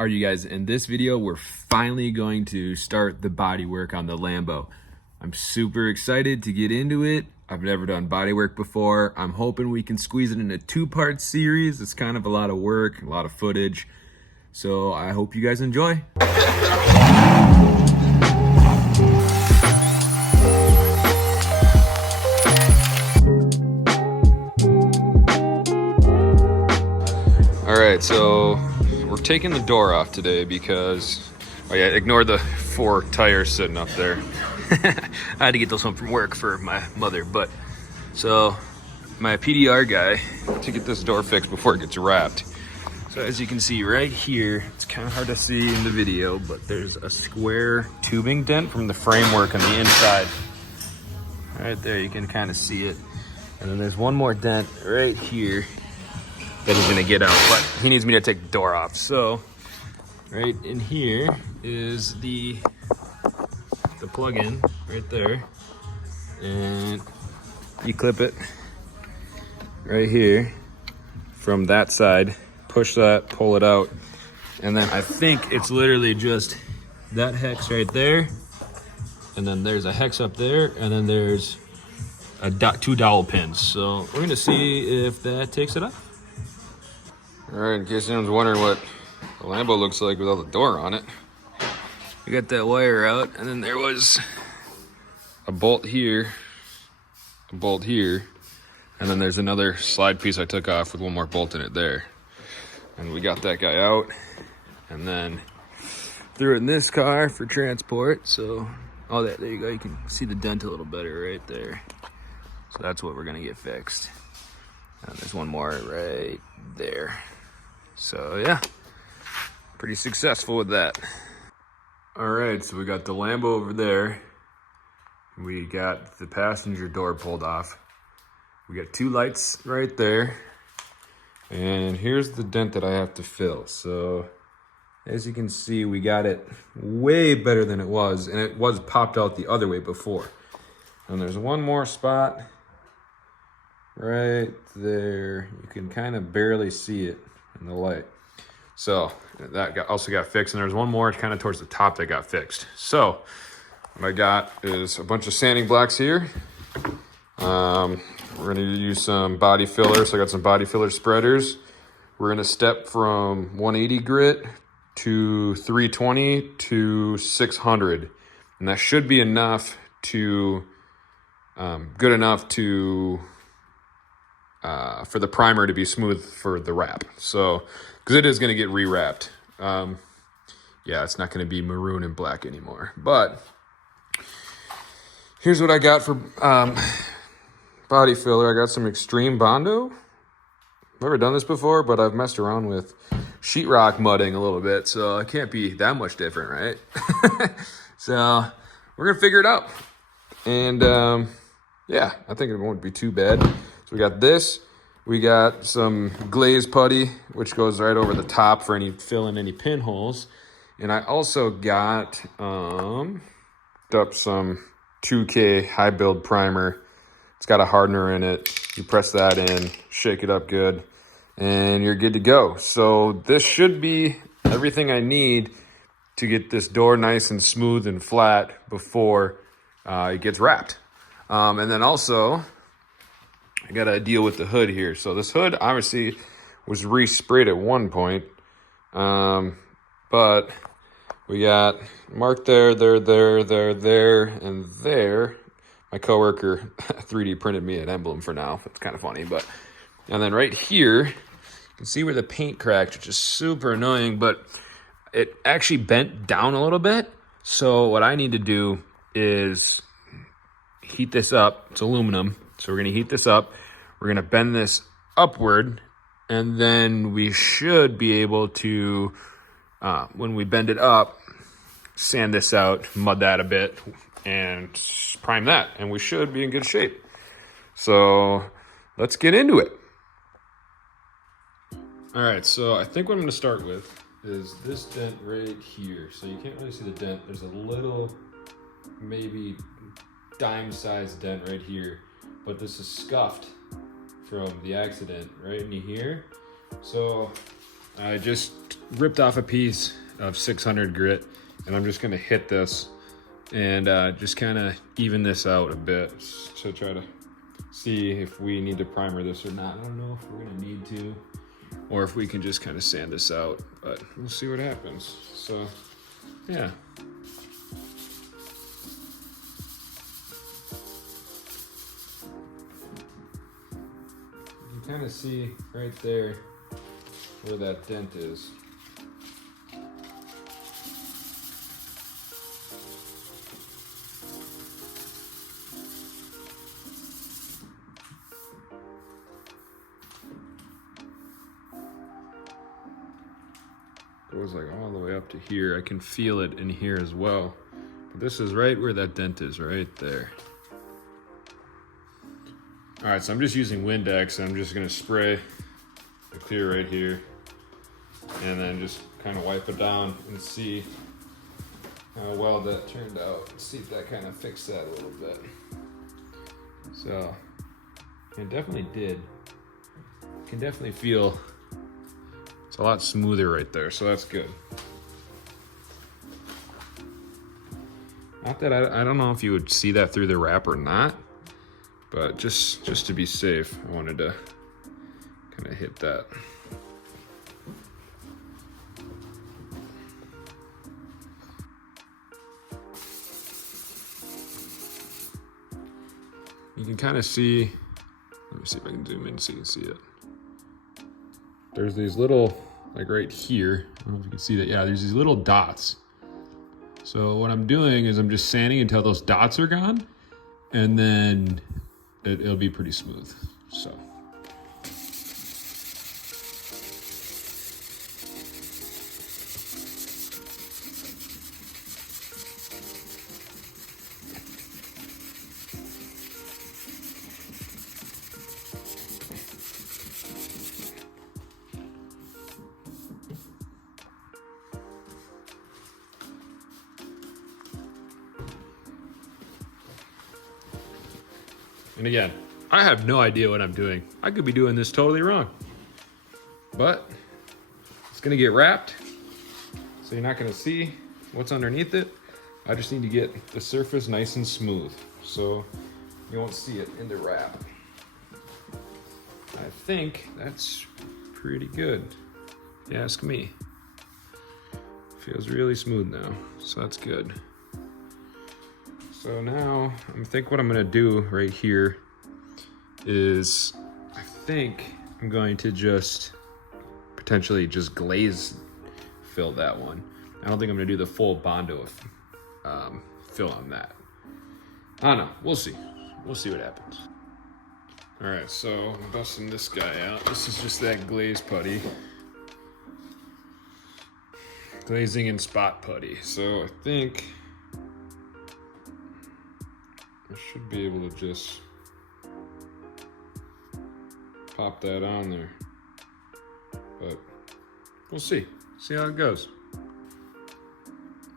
All right, you guys, in this video, we're finally going to start the bodywork on the Lambo. I'm super excited to get into it. I've never done bodywork before. I'm hoping we can squeeze it in a two-part series. It's kind of a lot of work, a lot of footage. So I hope you guys enjoy. All right, so we're taking the door off today because, oh yeah, ignore the 4 tires sitting up there. I had to get those home from work for my mother, but so my PDR guy to get this door fixed before it gets wrapped. So as you can see right here, it's kind of hard to see in the video, but there's a square tubing dent from the framework on the inside. Right there, you can kind of see it. And then there's one more dent right here that he's gonna get out, but he needs me to take the door off. So right in here is the plug-in right there, and you clip it right here from that side, push that, pull it out, and then I think it's literally just that hex right there, and then there's a hex up there, and then there's a 2 dowel pins. So we're gonna see if that takes it off. All right, in case anyone's wondering what the Lambo looks like without the door on it, we got that wire out, and then there was a bolt here, and then there's another slide piece I took off with one more bolt in it there. And we got that guy out, and then threw it in this car for transport. So, oh, there you go. You can see the dent a little better right there. So that's what we're gonna get fixed. And there's one more right there. So yeah, pretty successful with that. All right, so we got the Lambo over there. We got the passenger door pulled off. We got 2 lights right there. And here's the dent that I have to fill. So as you can see, we got it way better than it was, and it was popped out the other way before. And there's one more spot right there. You can kind of barely see it in the light. So that also got fixed, and there's one more kind of towards the top that got fixed. So what I got is a bunch of sanding blocks here. We're gonna use some body filler. So I got some body filler spreaders. We're gonna step from 180 grit to 320 to 600. And that should be enough to, good enough to, for the primer to be smooth for the wrap. So, because it is going to get rewrapped. Yeah, it's not going to be maroon and black anymore. But here's what I got for body filler. I got some Extreme Bondo. Never done this before, but I've messed around with sheetrock mudding a little bit, so it can't be that much different, right? So we're going to figure it out. And yeah, I think it won't be too bad. So we got this. We got some glaze putty, which goes right over the top for filling any pinholes. And I also got up some 2K high build primer. It's got a hardener in it. You press that in, shake it up good, and you're good to go. So this should be everything I need to get this door nice and smooth and flat before it gets wrapped. And then also, I got to deal with the hood here. So this hood obviously was resprayed at one point, but we got marked there, and there. My coworker 3D printed me an emblem for now. It's kind of funny, but and then right here, you can see where the paint cracked, which is super annoying, but it actually bent down a little bit. So what I need to do is heat this up. It's aluminum. So we're gonna heat this up. We're gonna bend this upward, and then we should be able to, when we bend it up, sand this out, mud that a bit, and prime that, and we should be in good shape. So let's get into it. All right, so I think what I'm gonna start with is this dent right here. So you can't really see the dent. There's a little, maybe dime-sized dent right here, but this is scuffed from the accident right in here. So I just ripped off a piece of 600 grit, and I'm just gonna hit this and just kind of even this out a bit to try to see if we need to primer this or not. I don't know if we're gonna need to, or if we can just kind of sand this out, but we'll see what happens. So, yeah. You can kind of see right there where that dent is. Goes like all the way up to here. I can feel it in here as well. But this is right where that dent is, right there. All right, so I'm just using Windex. I'm just gonna spray the clear right here, and then just kind of wipe it down and see how well that turned out. See if that kind of fixed that a little bit. So it definitely did. You can definitely feel it's a lot smoother right there, so that's good. Not that I don't know if you would see that through the wrap or not, but just to be safe, I wanted to kind of hit that. You can kind of see, let me see if I can zoom in so you can see it. There's these little, like right here, I don't know if you can see that. Yeah, there's these little dots. So what I'm doing is I'm just sanding until those dots are gone, and then it'll be pretty smooth, so. And again, I have no idea what I'm doing. I could be doing this totally wrong. But it's gonna get wrapped, so you're not gonna see what's underneath it. I just need to get the surface nice and smooth, so you won't see it in the wrap. I think that's pretty good, if you ask me. Feels really smooth now, so that's good. So now, I think what I'm gonna do right here is, I think I'm going to just potentially just glaze fill that one. I don't think I'm gonna do the full Bondo fill on that. I don't know, we'll see. We'll see what happens. All right, so I'm busting this guy out. This is just that glaze putty. Glazing and spot putty. So I think I should be able to just pop that on there, but we'll see how it goes.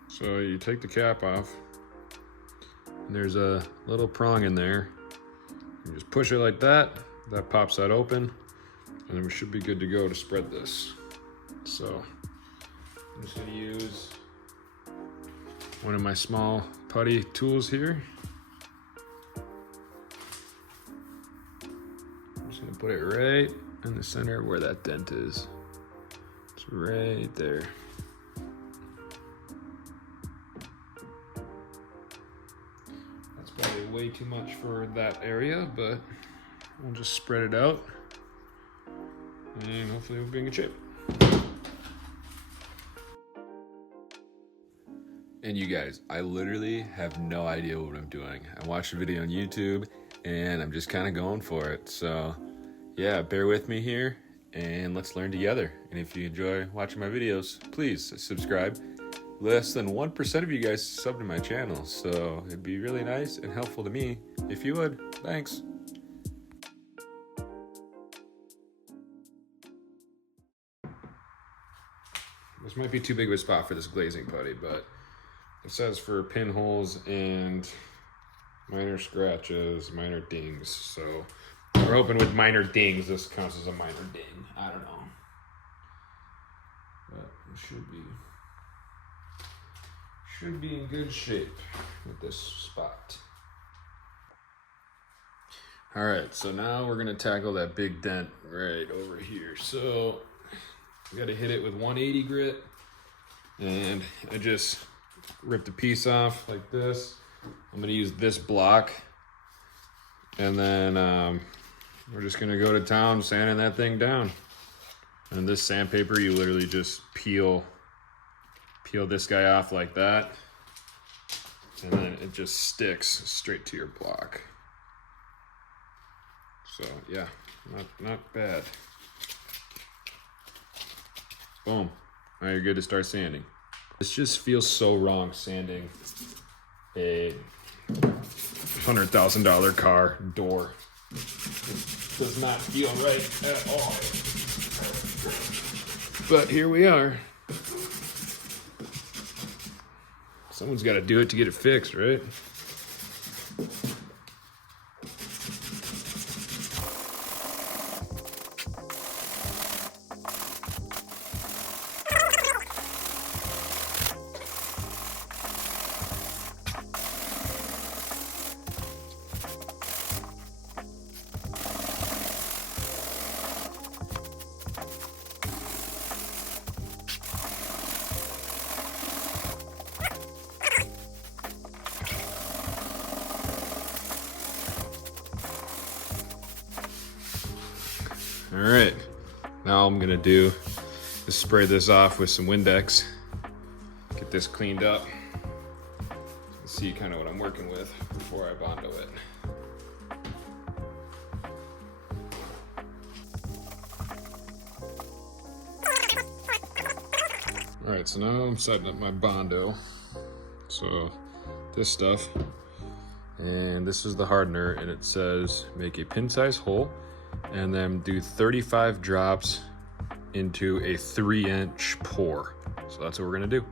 So you take the cap off, and there's a little prong in there. You just push it like that, that pops that open, and then we should be good to go to spread this. So I'm just gonna use one of my small putty tools here. Put it right in the center where that dent is. It's right there. That's probably way too much for that area, but we'll just spread it out, and hopefully we'll be in good shape. And you guys, I literally have no idea what I'm doing. I watched a video on YouTube, and I'm just kind of going for it. So yeah, bear with me here, and let's learn together. And if you enjoy watching my videos, please subscribe. Less than 1% of you guys sub to my channel, so it'd be really nice and helpful to me if you would. Thanks. This might be too big of a spot for this glazing putty, but it says for pinholes and minor scratches, minor dings, so we're hoping with minor dings, this counts as a minor ding. I don't know. should be in good shape with this spot. All right, so now we're gonna tackle that big dent right over here. So we gotta hit it with 180 grit, and I just ripped a piece off like this. I'm gonna use this block, and then we're just gonna go to town sanding that thing down. And this sandpaper, you literally just peel this guy off like that, and then it just sticks straight to your block. So yeah, not bad. Boom. Now you're good to start sanding. This just feels so wrong, sanding a $100,000 car door. It does not feel right at all. But here we are. Someone's got to do it to get it fixed, right? All right, now I'm gonna do is spray this off with some Windex, get this cleaned up, and see kind of what I'm working with before I Bondo it. All right, so now I'm setting up my Bondo. So this stuff, and this is the hardener, and it says make a pin size hole and then do 35 drops into a 3-inch pour. So that's what we're gonna do.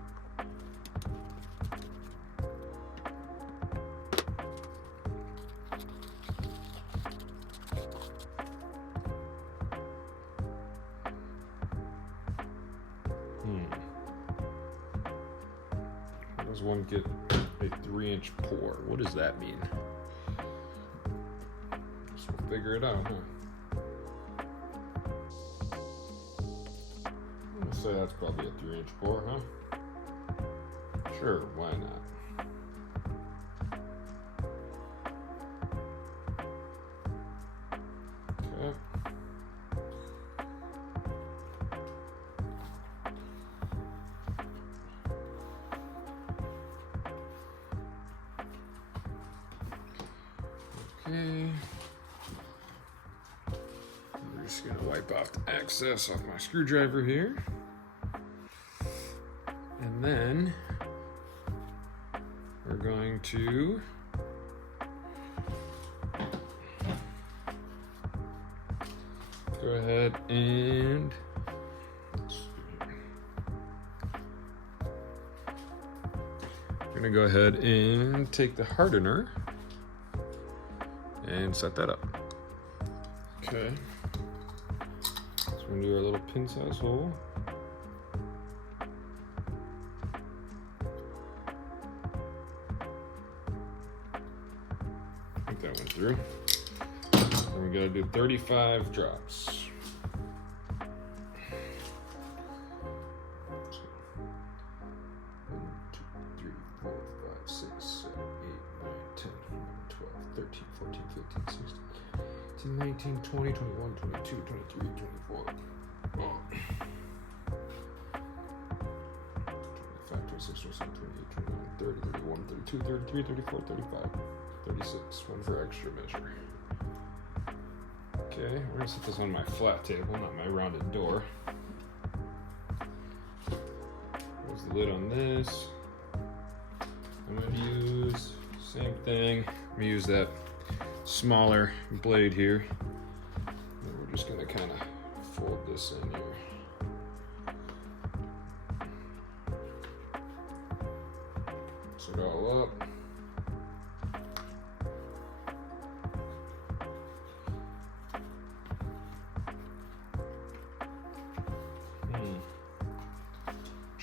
How does one get a 3-inch pour? What does that mean? So we'll figure it out, huh? So that's probably a 3-inch pour, huh? Sure, why not? Okay. Okay. I'm just gonna wipe off the excess off my screwdriver here. And then we're going to go ahead and we're going to go ahead and take the hardener and set that up. Okay. So we're going to do our little pin size hole. That went through. And we gotta do 35 drops. 1, 2, 3, 4, 5, 6, 7, 8, 9, 10, 11, 12, 13, 14, 15, 16, 18, 19, 20, 21, 22, 23, 24. 25, 26, 27, 28, 29, 30, 31, 32, 33, 34, 35. 36, one for extra measure. Okay, we're gonna set this on my flat table, not my rounded door. Close the lid on this. I'm gonna use, same thing, I'm gonna use that smaller blade here. And we're just gonna kind of fold this in here. Mix it all up.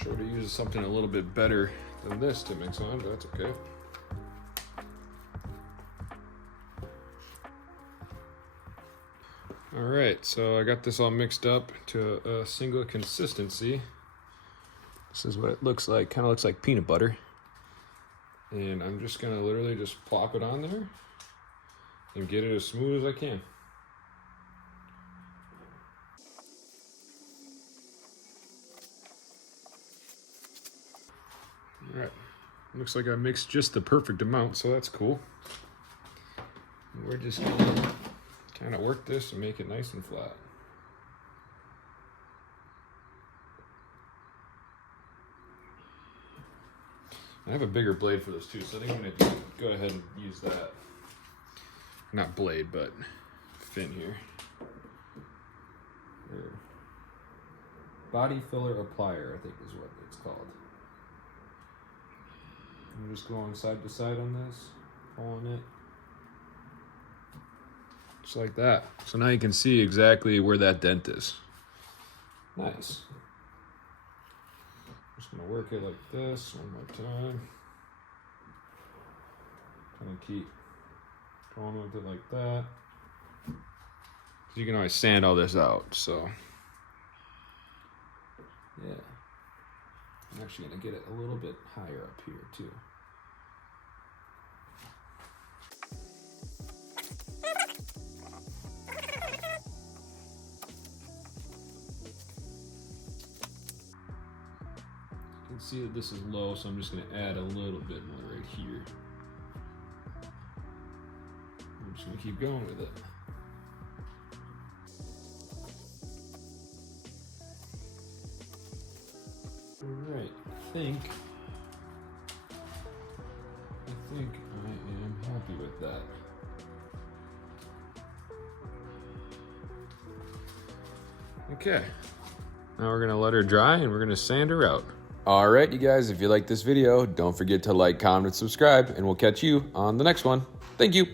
I would have used something a little bit better than this to mix on, but that's okay. All right, so I got this all mixed up to a single consistency. This is what it looks like, kind of looks like peanut butter. And I'm just gonna literally just plop it on there and get it as smooth as I can. All right, looks like I mixed just the perfect amount, so that's cool. And we're just gonna kind of work this and make it nice and flat. I have a bigger blade for this too, so I think I'm gonna go ahead and use that. Not blade, but fin here. Or body filler applier, I think is what it's called. I'm just going side to side on this, pulling it. Just like that. So now you can see exactly where that dent is. Nice. Just gonna work it like this one more time. Kind of keep going with it like that. You can always sand all this out, so yeah. I'm actually gonna get it a little bit higher up here too. You can see that this is low, so I'm just gonna add a little bit more right here. I'm just gonna keep going with it. Alright, I think I am happy with that. Okay, now we're gonna let her dry and we're gonna sand her out. All right, you guys, if you like this video, don't forget to like, comment, and subscribe, and we'll catch you on the next one. Thank you.